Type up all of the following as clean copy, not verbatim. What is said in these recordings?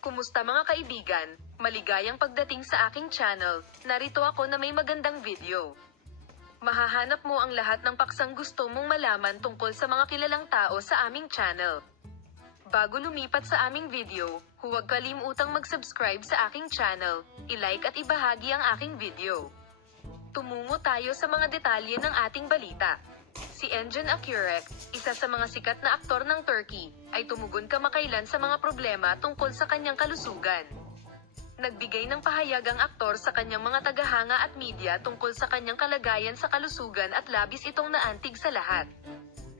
Kumusta mga kaibigan? Maligayang pagdating sa aking channel. Narito ako na may magandang video. Mahahanap mo ang lahat ng paksang gusto mong malaman tungkol sa mga kilalang tao sa aming channel. Bago lumipat sa aming video, huwag kalimutang mag-subscribe sa aking channel, i-like at ibahagi ang aking video. Tumungo tayo sa mga detalye ng ating balita. Si Engin Akyurek, isa sa mga sikat na aktor ng Turkey, ay tumugon kamakailan sa mga problema tungkol sa kanyang kalusugan. Nagbigay ng pahayag ang aktor sa kanyang mga tagahanga at media tungkol sa kanyang kalagayan sa kalusugan at labis itong naantig sa lahat.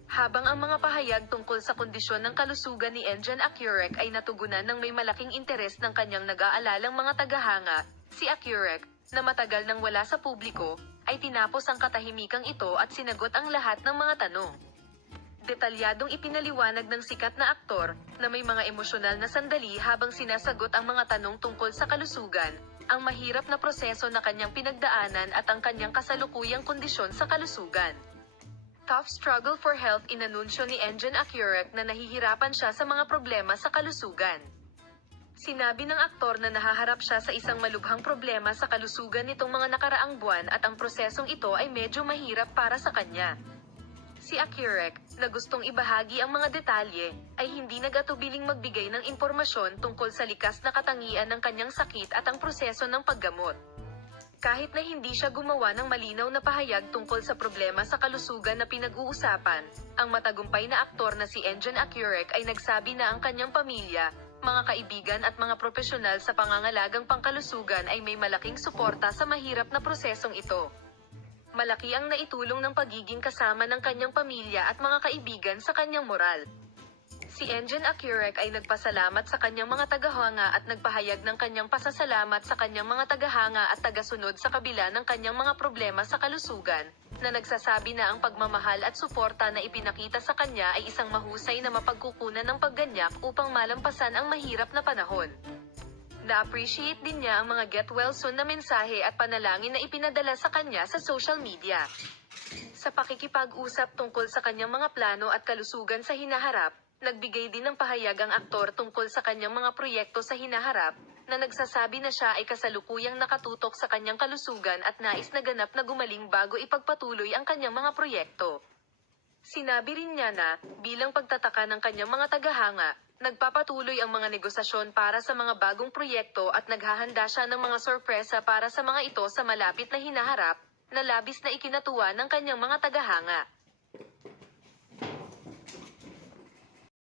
Habang ang mga pahayag tungkol sa kondisyon ng kalusugan ni Engin Akyurek ay natugunan ng may malaking interes ng kanyang nag-aalalang mga tagahanga, si Akyurek, na matagal nang wala sa publiko, ay tinapos ang katahimikang ito at sinagot ang lahat ng mga tanong. Detalyadong ipinaliwanag ng sikat na aktor, na may mga emosyonal na sandali habang sinasagot ang mga tanong tungkol sa kalusugan, ang mahirap na proseso na kanyang pinagdaanan at ang kanyang kasalukuyang kondisyon sa kalusugan. Tough struggle for health inanunsyo ni Engin Akyurek na nahihirapan siya sa mga problema sa kalusugan. Sinabi ng aktor na nahaharap siya sa isang malubhang problema sa kalusugan nitong mga nakaraang buwan at ang prosesong ito ay medyo mahirap para sa kanya. Si Akyurek, na gustong ibahagi ang mga detalye, ay hindi nag-atubiling magbigay ng impormasyon tungkol sa likas na katangian ng kanyang sakit at ang proseso ng paggamot. Kahit na hindi siya gumawa ng malinaw na pahayag tungkol sa problema sa kalusugan na pinag-uusapan, ang matagumpay na aktor na si Engin Akyurek ay nagsabi na ang kanyang pamilya, mga kaibigan at mga profesional sa pangangalagang pangkalusugan ay may malaking suporta sa mahirap na prosesong ito. Malaki ang naitulong ng pagiging kasama ng kanyang pamilya at mga kaibigan sa kanyang moral. Si Engin Akyurek ay nagpasalamat sa kanyang mga tagahanga at nagpahayag ng kanyang pasasalamat sa kanyang mga tagahanga at tagasunod sa kabila ng kanyang mga problema sa kalusugan, na nagsasabi na ang pagmamahal at suporta na ipinakita sa kanya ay isang mahusay na mapagkukunan ng pagganyak upang malampasan ang mahirap na panahon. Na-appreciate din niya ang mga get well soon na mensahe at panalangin na ipinadala sa kanya sa social media. Sa pakikipag-usap tungkol sa kanyang mga plano at kalusugan sa hinaharap, nagbigay din ng pahayag ang aktor tungkol sa kanyang mga proyekto sa hinaharap, na nagsasabi na siya ay kasalukuyang nakatutok sa kanyang kalusugan at nais na ganap na gumaling bago ipagpatuloy ang kanyang mga proyekto. Sinabi rin niya na, bilang pagtataka ng kanyang mga tagahanga, nagpapatuloy ang mga negosasyon para sa mga bagong proyekto at naghahanda siya ng mga sorpresa para sa mga ito sa malapit na hinaharap, na labis na ikinatuwa ng kanyang mga tagahanga.